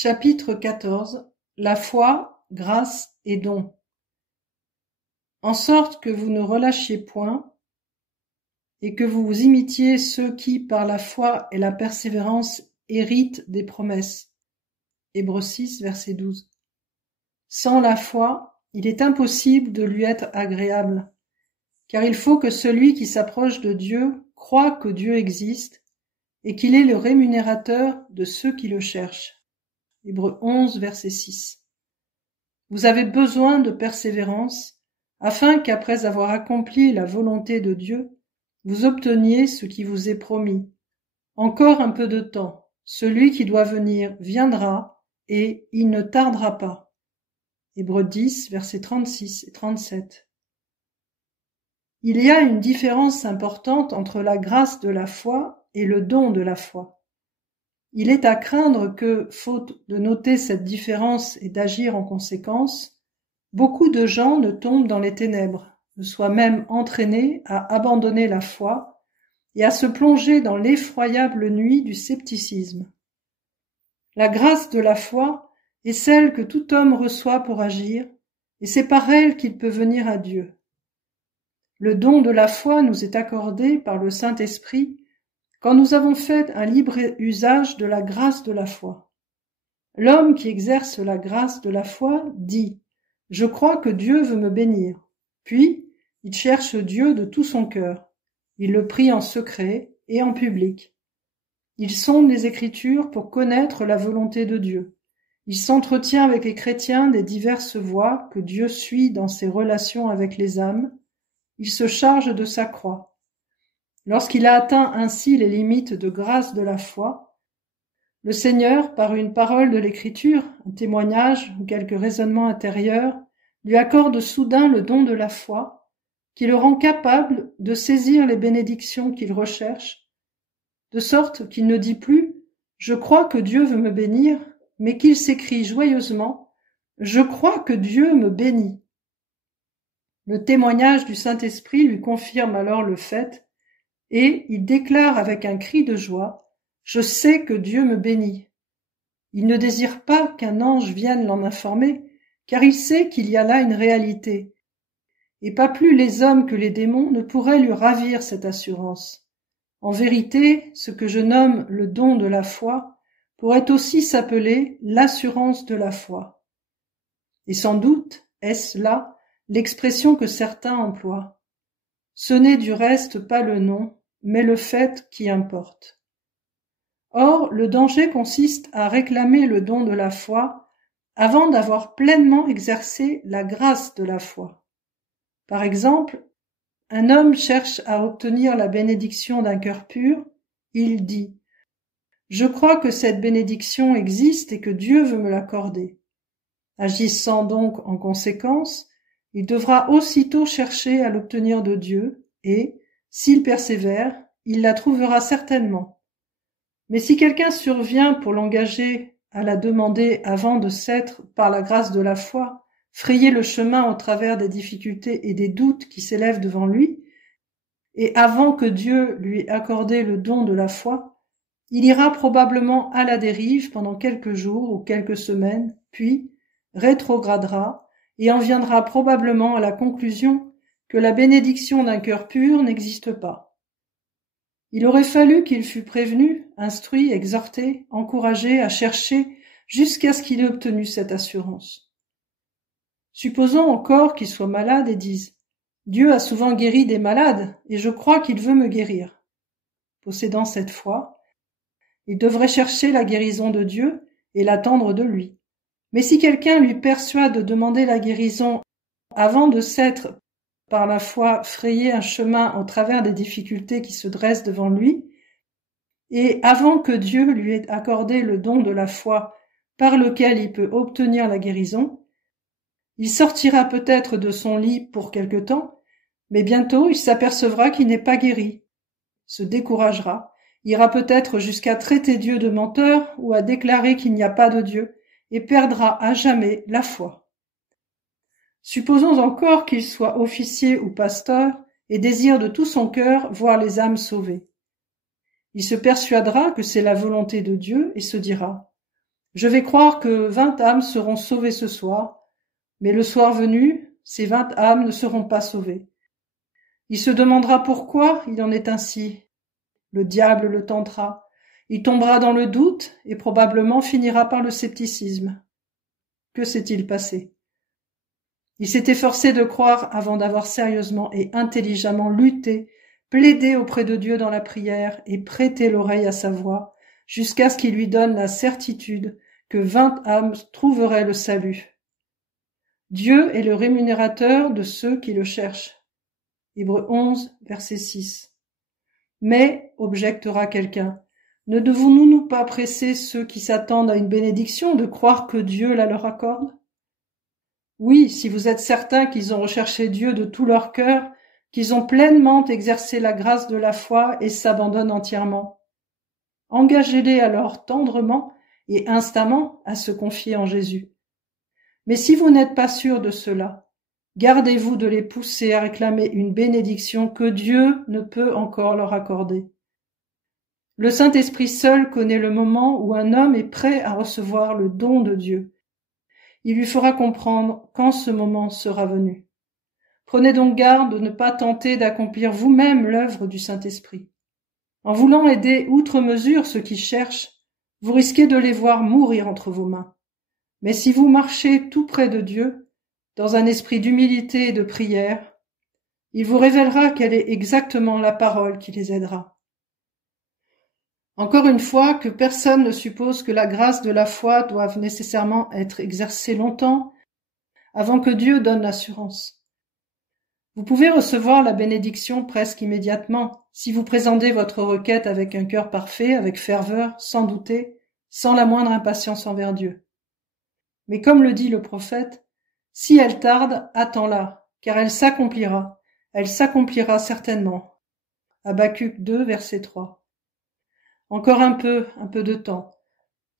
Chapitre 14. La foi, grâce et don. En sorte que vous ne relâchiez point, et que vous imitiez ceux qui, par la foi et la persévérance, héritent des promesses. Hébreux 6, verset 12. Sans la foi, il est impossible de lui être agréable, car il faut que celui qui s'approche de Dieu croie que Dieu existe et qu'il est le rémunérateur de ceux qui le cherchent. Hébreux 11, verset 6. Vous avez besoin de persévérance, afin qu'après avoir accompli la volonté de Dieu, vous obteniez ce qui vous est promis. Encore un peu de temps, celui qui doit venir viendra, et il ne tardera pas. Hébreux 10, versets 36 et 37. Il y a une différence importante entre la grâce de la foi et le don de la foi. Il est à craindre que, faute de noter cette différence et d'agir en conséquence, beaucoup de gens ne tombent dans les ténèbres, ne soient même entraînés à abandonner la foi et à se plonger dans l'effroyable nuit du scepticisme. La grâce de la foi est celle que tout homme reçoit pour agir, et c'est par elle qu'il peut venir à Dieu. Le don de la foi nous est accordé par le Saint-Esprit quand nous avons fait un libre usage de la grâce de la foi. L'homme qui exerce la grâce de la foi dit « Je crois que Dieu veut me bénir ». Puis, il cherche Dieu de tout son cœur. Il le prie en secret et en public. Il sonde les Écritures pour connaître la volonté de Dieu. Il s'entretient avec les chrétiens des diverses voies que Dieu suit dans ses relations avec les âmes. Il se charge de sa croix. Lorsqu'il a atteint ainsi les limites de grâce de la foi, le Seigneur, par une parole de l'Écriture, un témoignage ou quelque raisonnement intérieur, lui accorde soudain le don de la foi, qui le rend capable de saisir les bénédictions qu'il recherche, de sorte qu'il ne dit plus « Je crois que Dieu veut me bénir », mais qu'il s'écrie joyeusement « Je crois que Dieu me bénit ». Le témoignage du Saint-Esprit lui confirme alors le fait, et il déclare avec un cri de joie « Je sais que Dieu me bénit ». Il ne désire pas qu'un ange vienne l'en informer, car il sait qu'il y a là une réalité, et pas plus les hommes que les démons ne pourraient lui ravir cette assurance. En vérité, ce que je nomme le don de la foi pourrait aussi s'appeler l'assurance de la foi. Et sans doute est-ce là l'expression que certains emploient. Ce n'est du reste pas le nom, mais le fait qui importe. Or, le danger consiste à réclamer le don de la foi avant d'avoir pleinement exercé la grâce de la foi. Par exemple, un homme cherche à obtenir la bénédiction d'un cœur pur, il dit « Je crois que cette bénédiction existe et que Dieu veut me l'accorder ». Agissant donc en conséquence, il devra aussitôt chercher à l'obtenir de Dieu et, s'il persévère, il la trouvera certainement. Mais si quelqu'un survient pour l'engager à la demander avant de s'être, par la grâce de la foi, frayer le chemin au travers des difficultés et des doutes qui s'élèvent devant lui, et avant que Dieu lui ait accordé le don de la foi, il ira probablement à la dérive pendant quelques jours ou quelques semaines, puis rétrogradera et en viendra probablement à la conclusion que la bénédiction d'un cœur pur n'existe pas. Il aurait fallu qu'il fût prévenu, instruit, exhorté, encouragé à chercher jusqu'à ce qu'il ait obtenu cette assurance. Supposons encore qu'il soit malade et dise « Dieu a souvent guéri des malades et je crois qu'il veut me guérir ». Possédant cette foi, il devrait chercher la guérison de Dieu et l'attendre de lui. Mais si quelqu'un lui persuade de demander la guérison avant de s'être, par la foi, frayé un chemin au travers des difficultés qui se dressent devant lui, et avant que Dieu lui ait accordé le don de la foi par lequel il peut obtenir la guérison, il sortira peut-être de son lit pour quelque temps, mais bientôt il s'apercevra qu'il n'est pas guéri, se découragera, ira peut-être jusqu'à traiter Dieu de menteur ou à déclarer qu'il n'y a pas de Dieu, et perdra à jamais la foi. Supposons encore qu'il soit officier ou pasteur et désire de tout son cœur voir les âmes sauvées. Il se persuadera que c'est la volonté de Dieu et se dira Je vais croire que 20 âmes seront sauvées ce soir, mais le soir venu, ces 20 âmes ne seront pas sauvées. Il se demandera pourquoi il en est ainsi. Le diable le tentera. Il tombera dans le doute et probablement finira par le scepticisme. Que s'est-il passé? Il s'est efforcé de croire avant d'avoir sérieusement et intelligemment lutté, plaidé auprès de Dieu dans la prière et prêté l'oreille à sa voix, jusqu'à ce qu'il lui donne la certitude que 20 âmes trouveraient le salut. Dieu est le rémunérateur de ceux qui le cherchent. Hébreux 11, verset 6. Mais, objectera quelqu'un, ne devons-nous pas presser ceux qui s'attendent à une bénédiction de croire que Dieu la leur accorde? Oui, si vous êtes certains qu'ils ont recherché Dieu de tout leur cœur, qu'ils ont pleinement exercé la grâce de la foi et s'abandonnent entièrement. Engagez-les alors tendrement et instamment à se confier en Jésus. Mais si vous n'êtes pas sûr de cela, gardez-vous de les pousser à réclamer une bénédiction que Dieu ne peut encore leur accorder. Le Saint-Esprit seul connaît le moment où un homme est prêt à recevoir le don de Dieu. Il lui fera comprendre quand ce moment sera venu. Prenez donc garde de ne pas tenter d'accomplir vous-même l'œuvre du Saint-Esprit. En voulant aider outre mesure ceux qui cherchent, vous risquez de les voir mourir entre vos mains. Mais si vous marchez tout près de Dieu, dans un esprit d'humilité et de prière, il vous révélera quelle est exactement la parole qui les aidera. Encore une fois, que personne ne suppose que la grâce de la foi doive nécessairement être exercée longtemps avant que Dieu donne l'assurance. Vous pouvez recevoir la bénédiction presque immédiatement si vous présentez votre requête avec un cœur parfait, avec ferveur, sans douter, sans la moindre impatience envers Dieu. Mais comme le dit le prophète, si elle tarde, attends-la, car elle s'accomplira certainement. Habacuc 2, verset 3. Encore un peu de temps.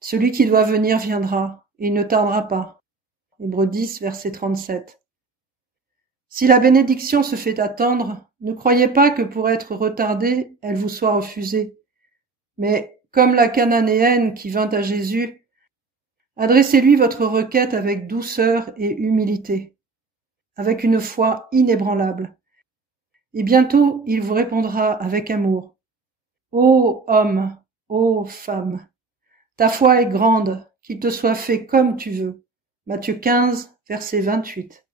Celui qui doit venir viendra, et il ne tardera pas. Hébreux 10, verset 37. Si la bénédiction se fait attendre, ne croyez pas que pour être retardée, elle vous soit refusée. Mais, comme la Cananéenne qui vint à Jésus, adressez-lui votre requête avec douceur et humilité, avec une foi inébranlable. Et bientôt il vous répondra avec amour. Ô homme, ô femme, ta foi est grande, qu'il te soit fait comme tu veux. Matthieu 15, verset 28.